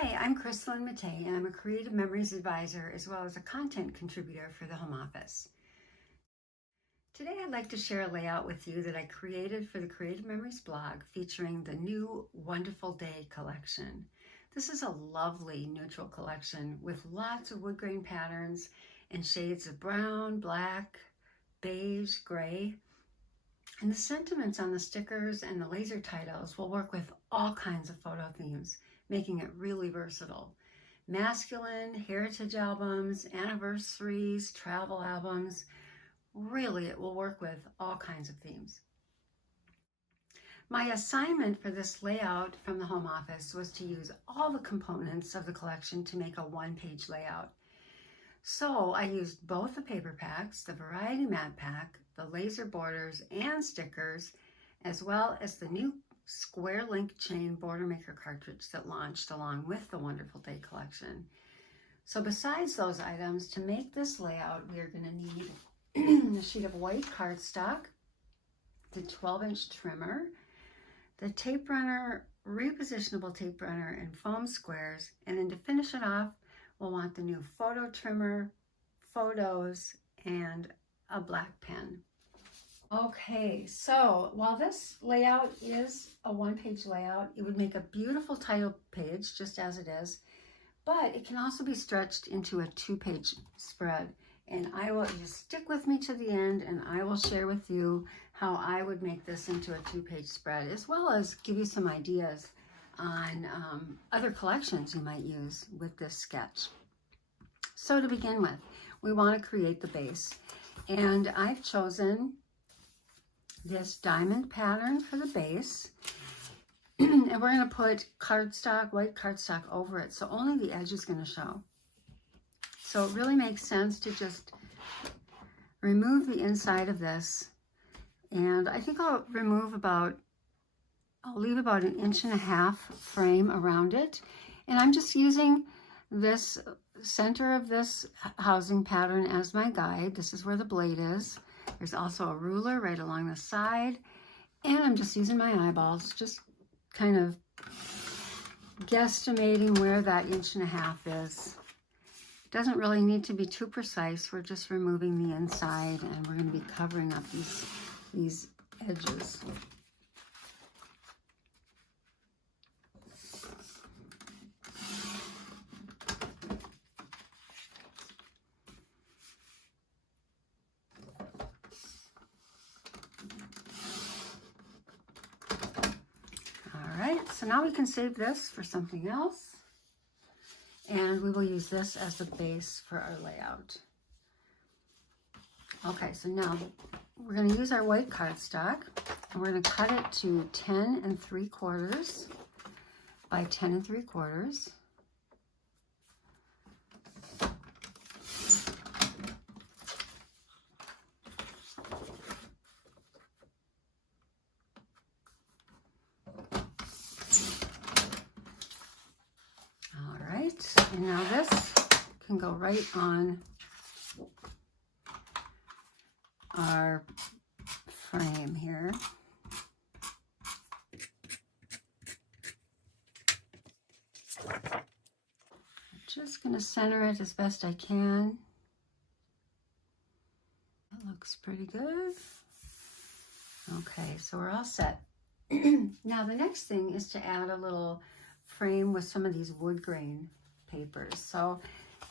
Hi, I'm Crystalline Matei, and I'm a Creative Memories Advisor as well as a content contributor for the Home Office. Today I'd like to share a layout with you that I created for the Creative Memories blog featuring the new Wonderful Day collection. This is a lovely neutral collection with lots of wood grain patterns and shades of brown, black, beige, gray. And the sentiments on the stickers and the laser titles will work with all kinds of photo themes, making it really versatile. Masculine, heritage albums, anniversaries, travel albums. Really, it will work with all kinds of themes. My assignment for this layout from the Home Office was to use all the components of the collection to make a one-page layout. So I used both the paper packs, the Variety Mat Pack, the laser borders and stickers, as well as the new square link chain border maker cartridge that launched along with the Wonderful Day collection. So besides those items, to make this layout, we are going to need a sheet of white cardstock, the 12-inch trimmer, the tape runner, repositionable tape runner, and foam squares. And then to finish it off, we'll want the new photo trimmer, photos, and a black pen. Okay, so while this layout is a one-page layout, it would make a beautiful title page just as it is, but it can also be stretched into a two-page spread. And I will just stick with me to the end, and I will share with you how I would make this into a two-page spread, as well as give you some ideas on other collections you might use with this sketch. So to begin with, we want to create the base, and I've chosen this diamond pattern for the base, and we're going to put cardstock, white cardstock over it, so only the edge is going to show. So it really makes sense to just remove the inside of this, and I think I'll leave about 1.5 inches frame around it, and I'm just using this center of this housing pattern as my guide. This is where the blade is. There's also a ruler right along the side, and I'm just using my eyeballs, just kind of guesstimating where that 1.5 inches is. It doesn't really need to be too precise. We're just removing the inside, and we're going to be covering up these edges. So now we can save this for something else, and we will use this as the base for our layout. Okay, so now we're going to use our white cardstock, and we're going to cut it to 10 3/4 by 10 3/4. And now this can go right on our frame here. I'm just going to center it as best I can. That looks pretty good. Okay, so we're all set. Now the next thing is to add a little frame with some of these wood grain papers. So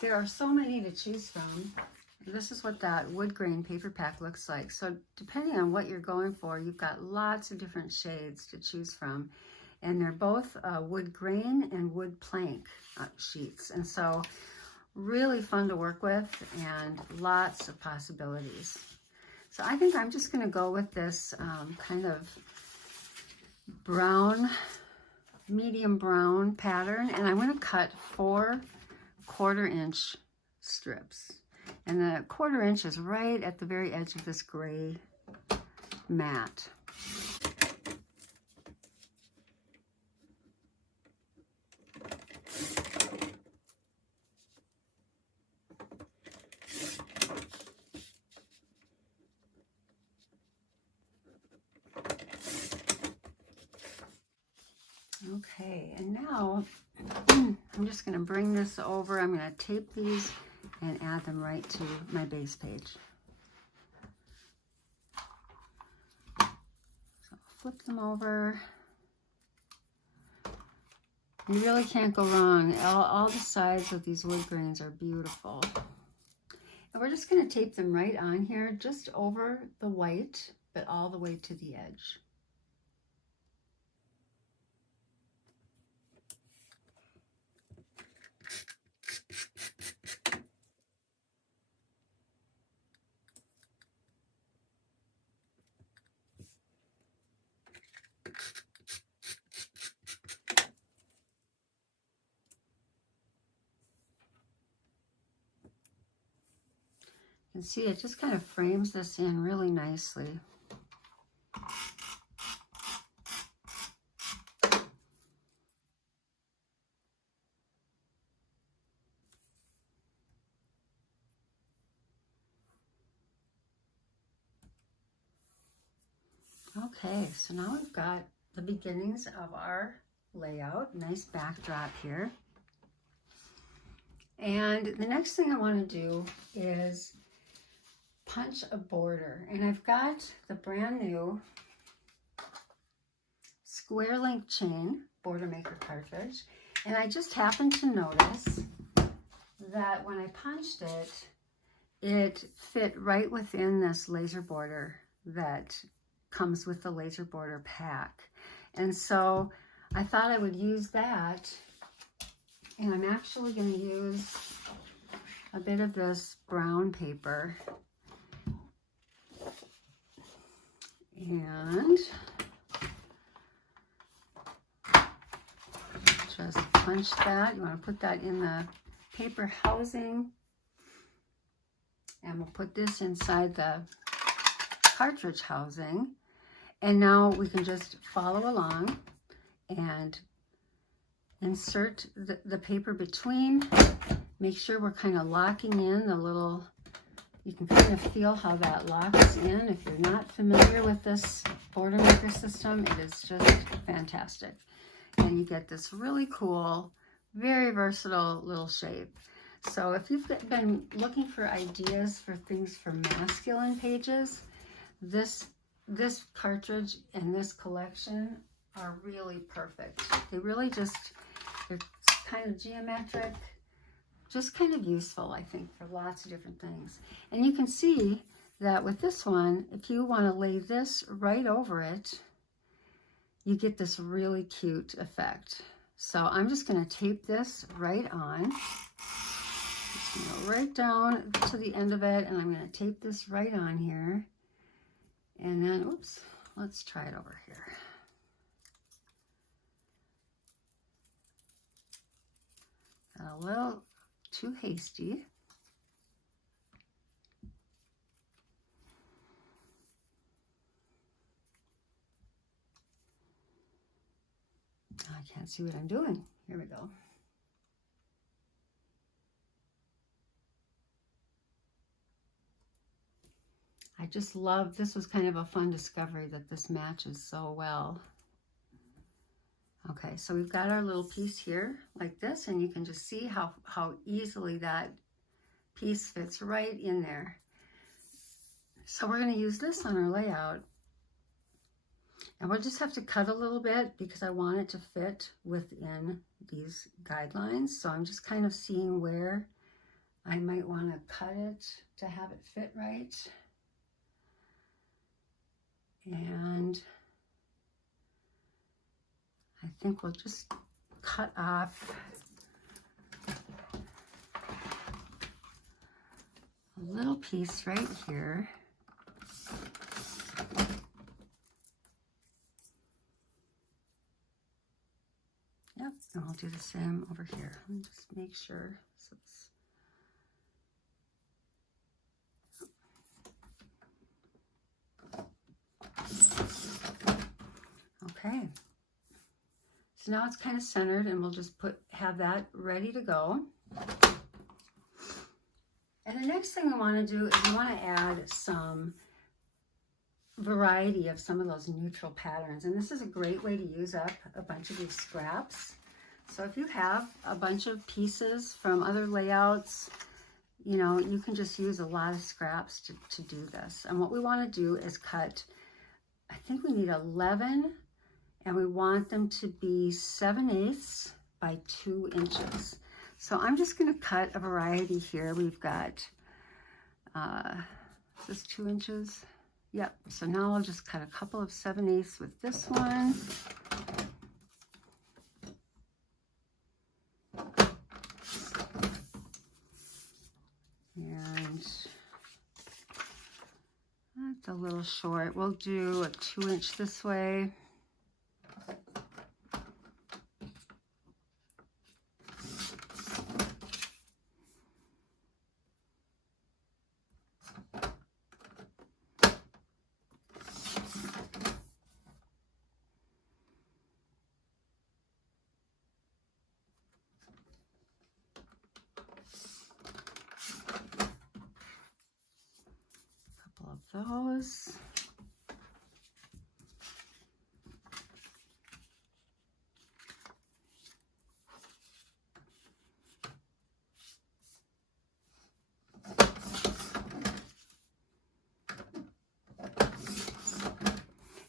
there are so many to choose from. This is what that wood grain paper pack looks like. So depending on what you're going for, you've got lots of different shades to choose from, and they're both wood grain and wood plank sheets, and so really fun to work with and lots of possibilities. So I think I'm just going to go with this kind of brown, medium brown pattern, and I'm going to cut 4 1/4-inch strips, and the 1/4 inch is right at the very edge of this gray mat. Okay, and now I'm just going to bring this over. I'm going to tape these and add them right to my base page. So flip them over. You really can't go wrong. All the sides of these wood grains are beautiful. And we're just going to tape them right on here, just over the white, but all the way to the edge. You can see it just kind of frames this in really nicely. Okay, so now we've got the beginnings of our layout. Nice backdrop here. And the next thing I want to do is punch a border. And I've got the brand new square link chain border maker cartridge. And I just happened to notice that when I punched it, it fit right within this laser border that comes with the laser border pack. And so I thought I would use that, and I'm actually going to use a bit of this brown paper and just punch that. You want to put that in the paper housing, and we'll put this inside the cartridge housing. And now we can just follow along and insert the paper between. Make sure we're kind of locking in the little, you can kind of feel how that locks in. If you're not familiar with this border maker system, it is just fantastic. And you get this really cool, very versatile little shape. So if you've been looking for ideas for things for masculine pages, this cartridge and this collection are really perfect. They really they're kind of geometric, just kind of useful, I think, for lots of different things. And you can see that with this one, if you want to lay this right over it, you get this really cute effect. So I'm just going to tape this right on. Go right down to the end of it, and I'm going to tape this right on here. And then, oops, let's try it over here. Got a little too hasty. I can't see what I'm doing. Here we go. I just love, this was kind of a fun discovery that this matches so well. Okay, so we've got our little piece here like this, and you can just see how easily that piece fits right in there. So we're going to use this on our layout, and we'll just have to cut a little bit because I want it to fit within these guidelines. So I'm just kind of seeing where I might want to cut it to have it fit right. And I think we'll just cut off a little piece right here. Yep, and we'll do the same over here. Let me just make sure. So it's okay. So now it's kind of centered, and we'll just have that ready to go. And the next thing I want to do is I want to add some variety of some of those neutral patterns. And this is a great way to use up a bunch of these scraps. So if you have a bunch of pieces from other layouts, you know, you can just use a lot of scraps to do this. And what we want to do is cut, I think we need 11, and we want them to be 7/8 by 2 inches. So I'm just going to cut a variety here. We've got, is this 2 inches? Yep. So now I'll just cut a couple of 7/8 with this one. And that's a little short. We'll do a 2 inch this way. Those.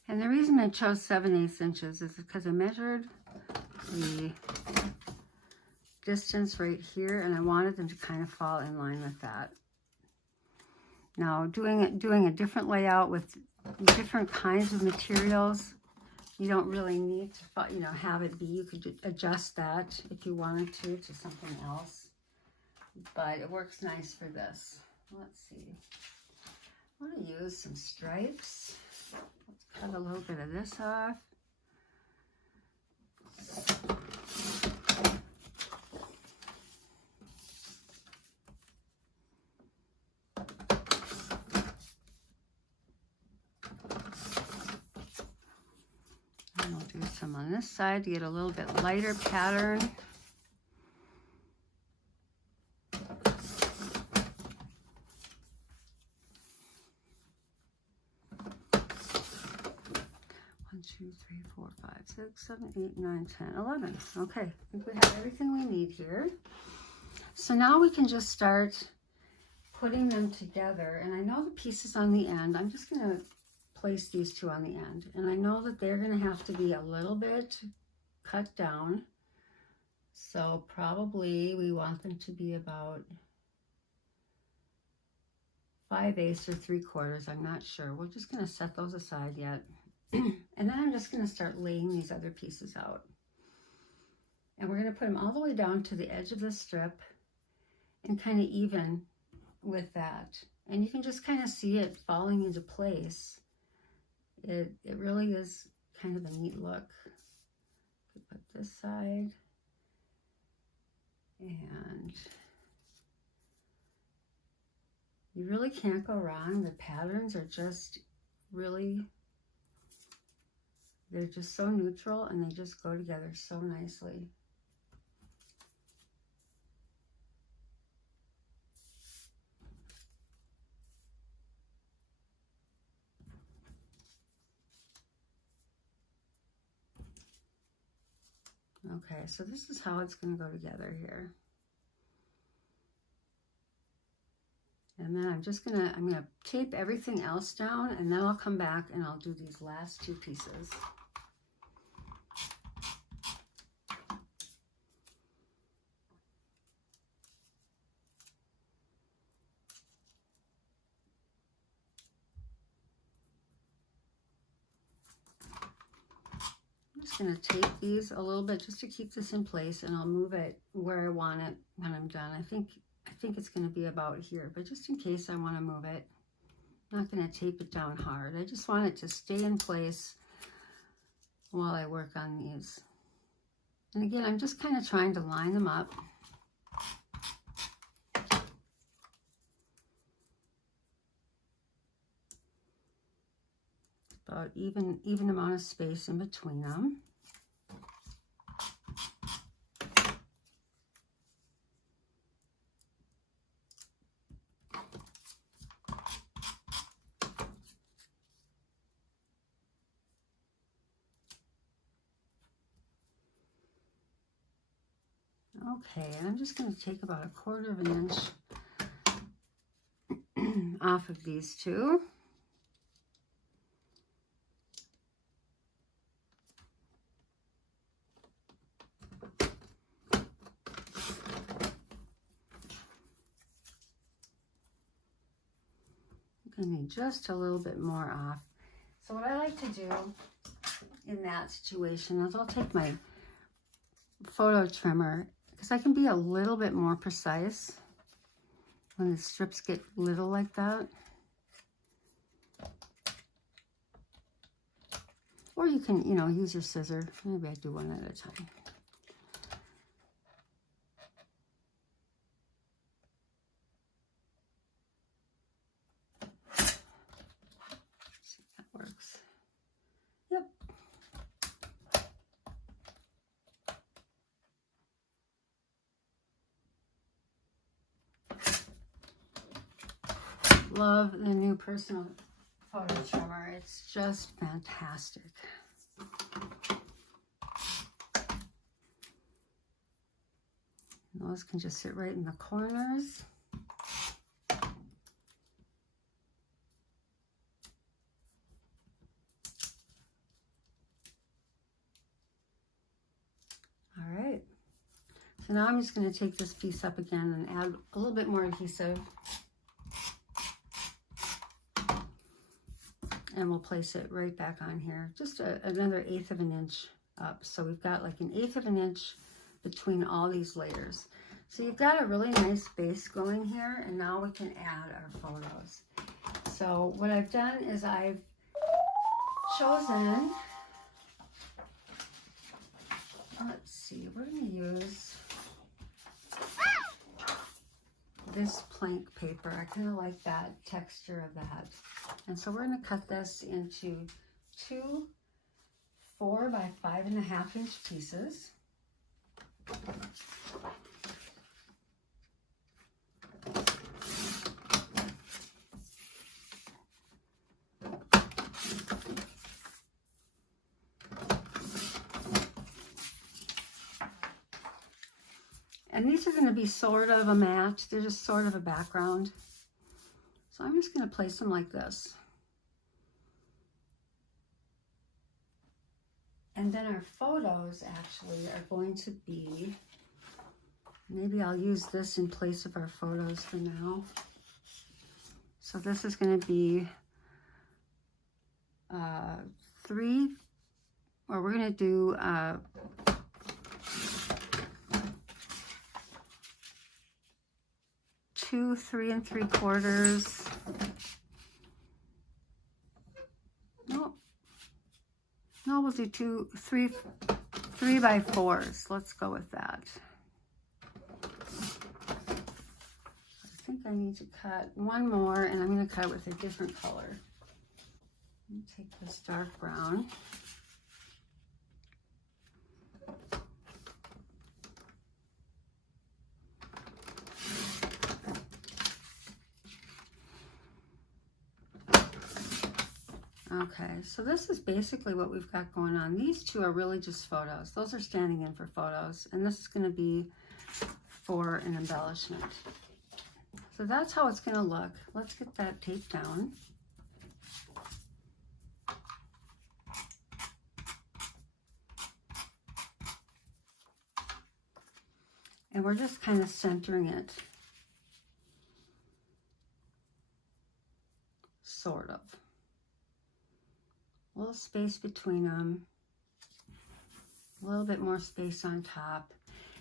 And the reason I chose 7/8 inches is because I measured the distance right here and I wanted them to kind of fall in line with that. Now, doing a different layout with different kinds of materials, you don't really need to, you know, have it be. You could adjust that if you wanted to something else, but it works nice for this. Let's see. I want to use some stripes. Let's cut a little bit of this off. Some on this side to get a little bit lighter pattern. One, 2, 3, 4, 5, 6, 7, 8, 9, 10, 11. Okay, I think we have everything we need here. So now we can just start putting them together. And I know the pieces on the end, I'm just going to place these two on the end, and I know that they're going to have to be a little bit cut down, so probably we want them to be about 5/8 or 3/4. I'm not sure. We're just going to set those aside yet. And then I'm just going to start laying these other pieces out, and we're going to put them all the way down to the edge of the strip and kind of even with that, and you can just kind of see it falling into place. It really is kind of a neat look. Put this side, and you really can't go wrong. The patterns are just really, they're just so neutral and they just go together so nicely. Okay, so this is how it's going to go together here. And then I'm going to tape everything else down, and then I'll come back and I'll do these last two pieces. I'm just going to tape these a little bit just to keep this in place, and I'll move it where I want it when I'm done. I think it's going to be about here, but just in case I want to move it, I'm not going to tape it down hard. I just want it to stay in place while I work on these. And again, I'm just kind of trying to line them up. About even amount of space in between them. Okay, and I'm just going to take about 1/4 of an inch off of these two. I need just a little bit more off. So what I like to do in that situation is I'll take my photo trimmer, because I can be a little bit more precise when the strips get little like that. Or you can, you know, use your scissor. Maybe I do one at a time. See if that works. Yep. Love the new personal photo trimmer. It's just fantastic. And those can just sit right in the corners. All right. So now I'm just going to take this piece up again and add a little bit more adhesive. And we'll place it right back on here. Just another 1/8 of an inch up. So we've got like an 1/8 of an inch between all these layers. So you've got a really nice base going here, and now we can add our photos. So what I've done is I've chosen, let's see, we're going to use this plank paper. I kind of like that texture of that. And so we're going to cut this into 2 4 by 5.5 inch pieces. And these are going to be sort of a match. They're just sort of a background. So I'm just going to place them like this. And then our photos actually are going to be, maybe I'll use this in place of our photos for now. So this is going to be 3, or we're going to do 2 3 3/4. No, we'll do 3 by 4s. Let's go with that. I think I need to cut one more, and I'm going to cut it with a different color. Let me take this dark brown. Okay, so this is basically what we've got going on. These two are really just photos. Those are standing in for photos, and this is going to be for an embellishment. So that's how it's going to look. Let's get that taped down. And we're just kind of centering it. Sort of. A little space between them, a little bit more space on top.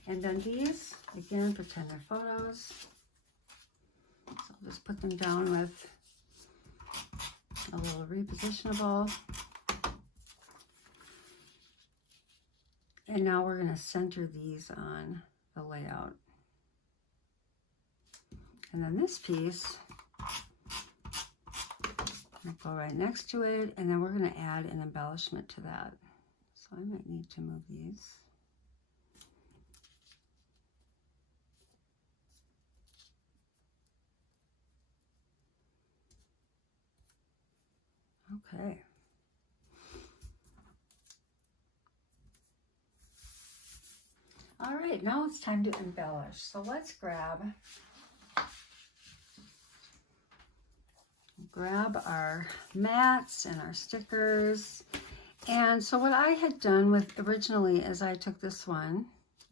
And then these, again, pretend they're photos. So I'll just put them down with a little repositionable. And now we're going to center these on the layout. And then this piece, go right next to it, and then we're going to add an embellishment to that. So I might need to move these. Okay. All right, now it's time to embellish. So let's grab our mats and our stickers. And so what I had done with originally is I took this one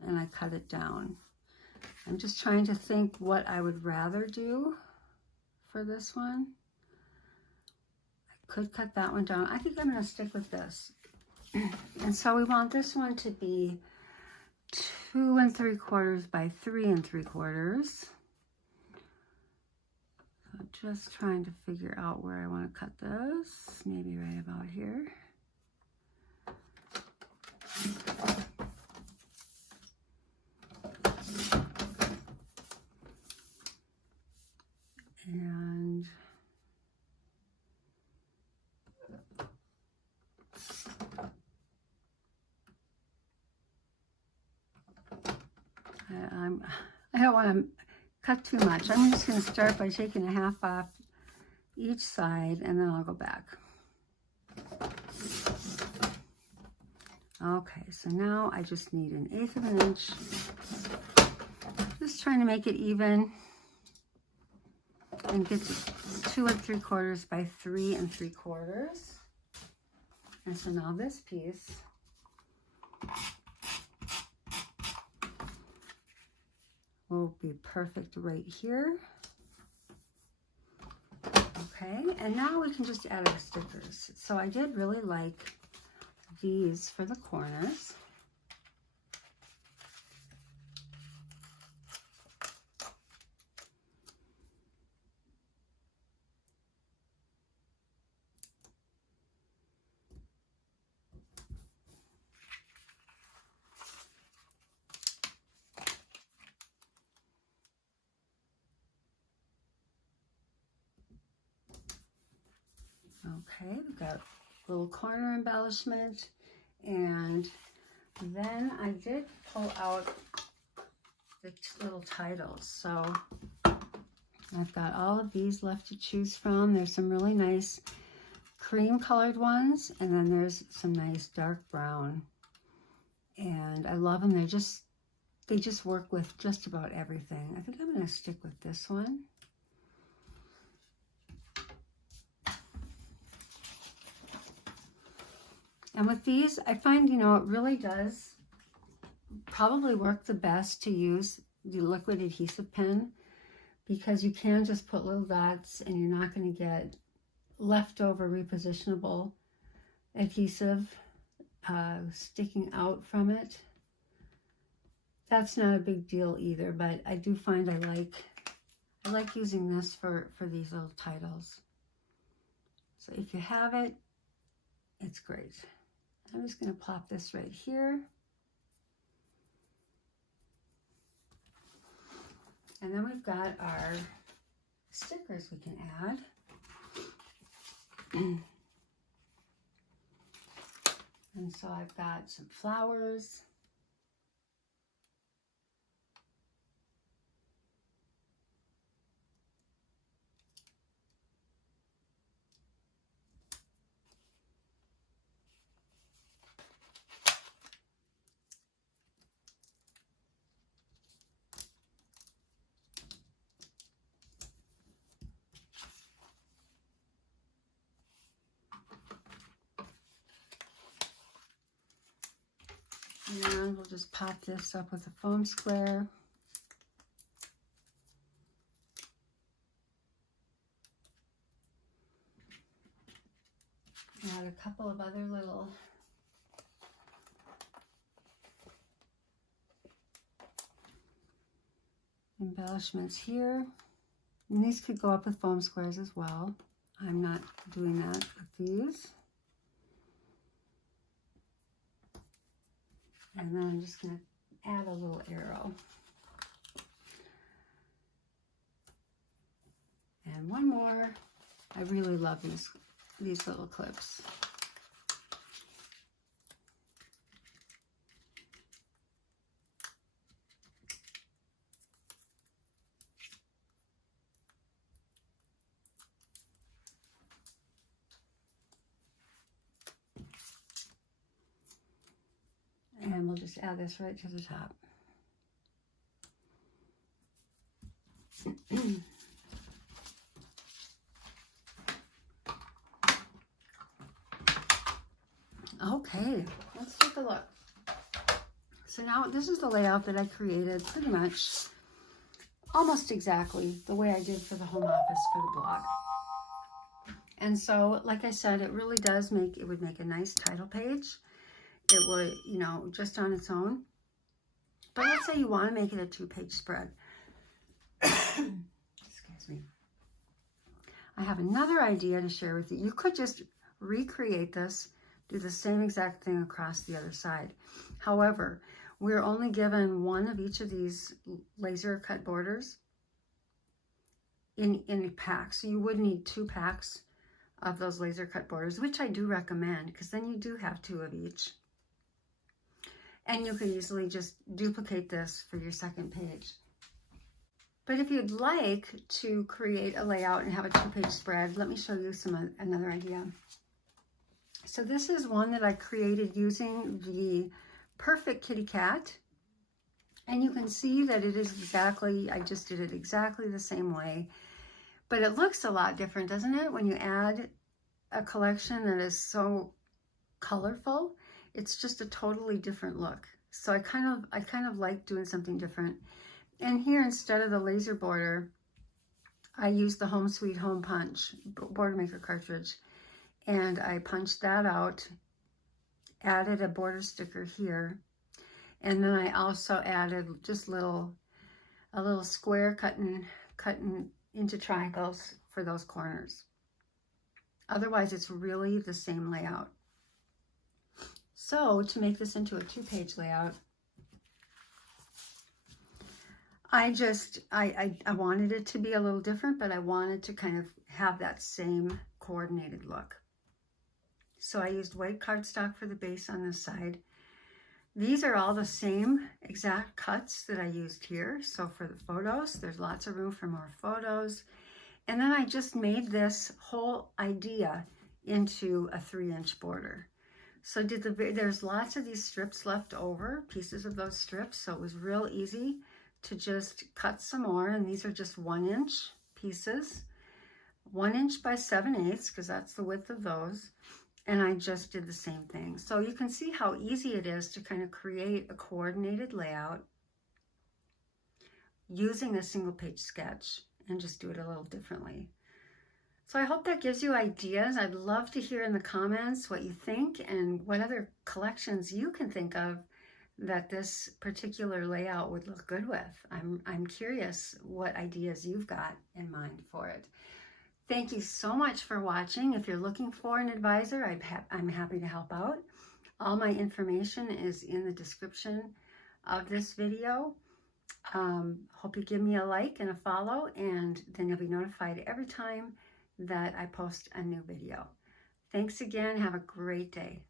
and I cut it down. I'm just trying to think what I would rather do for this one. I could cut that one down. I think I'm going to stick with this. And so we want this one to be 2 3/4 by 3 3/4. So just trying to figure out where I want to cut this. Maybe right about here. And I don't want to cut too much. I'm just going to start by taking a half off each side, and then I'll go back. Okay, so now I just need 1/8 of an inch. Just trying to make it even and get to 2 3/4 by 3 3/4. And so now this piece will be perfect right here. Okay, and now we can just add our stickers. So I did really like these for the corners. Okay, we've got a little corner embellishment, and then I did pull out the little titles. So I've got all of these left to choose from. There's some really nice cream colored ones, and then there's some nice dark brown. And I love them. They just work with just about everything. I think I'm going to stick with this one. And with these, I find, you know, it really does probably work the best to use the liquid adhesive pen, because you can just put little dots and you're not going to get leftover repositionable adhesive sticking out from it. That's not a big deal either, but I do find I like using this for these little titles. So if you have it, it's great. I'm just going to plop this right here. And then we've got our stickers we can add. And so I've got some flowers. And we'll just pop this up with a foam square. Add a couple of other little embellishments here. And these could go up with foam squares as well. I'm not doing that with these. And then I'm just going to add a little arrow. And one more. I really love these little clips. And we'll just add this right to the top. Okay, let's take a look. So now this is the layout that I created pretty much almost exactly the way I did for the home office for the blog. And so, like I said, it really does make, it would make a nice title page. It would, you know, just on its own. But let's say you want to make it a 2-page spread. Excuse me. I have another idea to share with you. You could just recreate this, do the same exact thing across the other side. However, we're only given one of each of these laser cut borders in a pack. So you would need 2 packs of those laser cut borders, which I do recommend, because then you do have 2 of each. And you could easily just duplicate this for your second page. But if you'd like to create a layout and have a 2-page spread, let me show you another idea. So this is one that I created using the Perfect Kitty Cat. And you can see that it is exactly, I just did it exactly the same way. But it looks a lot different, doesn't it? When you add a collection that is so colorful, it's just a totally different look. So I kind of like doing something different. And here, instead of the laser border, I used the Home Sweet Home Punch border maker cartridge. And I punched that out, added a border sticker here. And then I also added just a little square cutting into triangles for those corners. Otherwise, it's really the same layout. So to make this into a 2-page layout, I wanted it to be a little different, but I wanted to kind of have that same coordinated look. So I used white cardstock for the base on this side. These are all the same exact cuts that I used here. So for the photos, there's lots of room for more photos. And then I just made this whole idea into a 3-inch border. So there's lots of these strips left over, pieces of those strips. So it was real easy to just cut some more. And these are just 1-inch pieces, 1 inch by 7/8, because that's the width of those. And I just did the same thing. So you can see how easy it is to kind of create a coordinated layout using a 1-page sketch and just do it a little differently. So I hope that gives you ideas. I'd love to hear in the comments what you think and what other collections you can think of that this particular layout would look good with. I'm curious what ideas you've got in mind for it. Thank you so much for watching. If you're looking for an advisor, I'm happy to help out. All my information is in the description of this video. Hope you give me a like and a follow, and then you'll be notified every time that I post a new video. Thanks again. Have a great day.